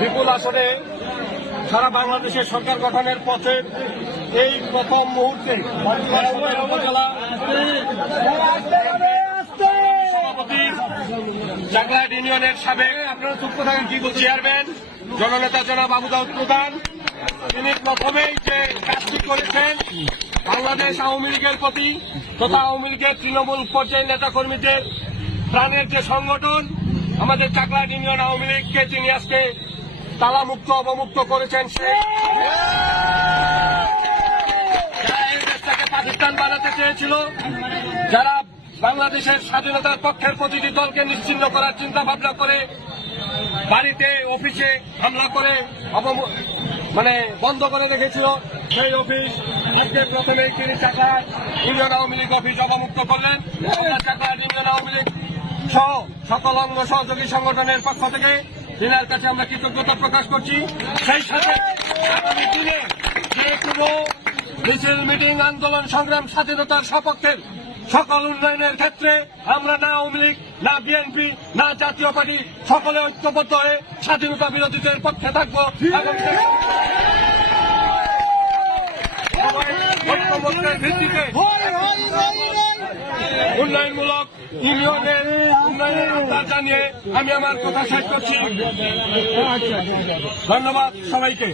বিপুল আসনে সারা বাংলাদেশের সরকার গঠনের পথে এই প্রথম মুহূর্তে উপজেলা সভাপতি চাকলাহাট ইউনিয়নের সাবেক আপনারা চুপ থাকেন কি চেয়ারম্যান জননেতা জনাব আবু দাউদ প্রধান, তিনি প্রথমেই যে কাজটি করেছেন বাংলাদেশ আওয়ামী লীগের প্রতি তথা আওয়ামী লীগের তৃণমূল পর্যায়ের নেতাকর্মীদের প্রাণের যে সংগঠন আমাদের চাকলাহাট ইউনিয়ন আওয়ামী লীগকে তিনি আজকে তালামুক্ত অবমুক্ত করেছেন। সেই এই দেশটাকে পাকিস্তান বানাতে চেয়েছিল, যারা বাংলাদেশের স্বাধীনতার পক্ষের প্রতিটি দলকে নিশ্চিহ্ন করার চিন্তা ভাবনা করে বাড়িতে অফিসে হামলা করে বন্ধ করে রেখেছিল, সেই অফিস আজকে প্রথমেই তিনি চাকলাহাট ইউনিয়ন আওয়ামী লীগ অফিস অবমুক্ত করলেন। চাকলাহাট ইউনিয়ন আওয়ামী লীগ সহ সকল অঙ্গ সহযোগী সংগঠনের পক্ষ থেকে দিনের কাছে আমরা কৃতজ্ঞতা প্রকাশ করছি। সেই সাথে আগামী দিনে যে কোনো মিছিল মিটিং আন্দোলন সংগ্রাম স্বাধীনতার সপক্ষের সকল উন্নয়নের ক্ষেত্রে আমরা না আওয়ামী লীগ না বিএনপি না জাতীয় পার্টি সকলে ঐক্যবদ্ধ হয়ে স্বাধীনতা বিরোধীদের পক্ষে থাকবো এবং ঐক্যবদ্ধের ভিত্তিতে উন্নয়নমূলক ইউনিয়নের উন্নয়নের আহ্বান জানিয়ে আমি আমার কথা শেষ করছি। ধন্যবাদ সবাইকে।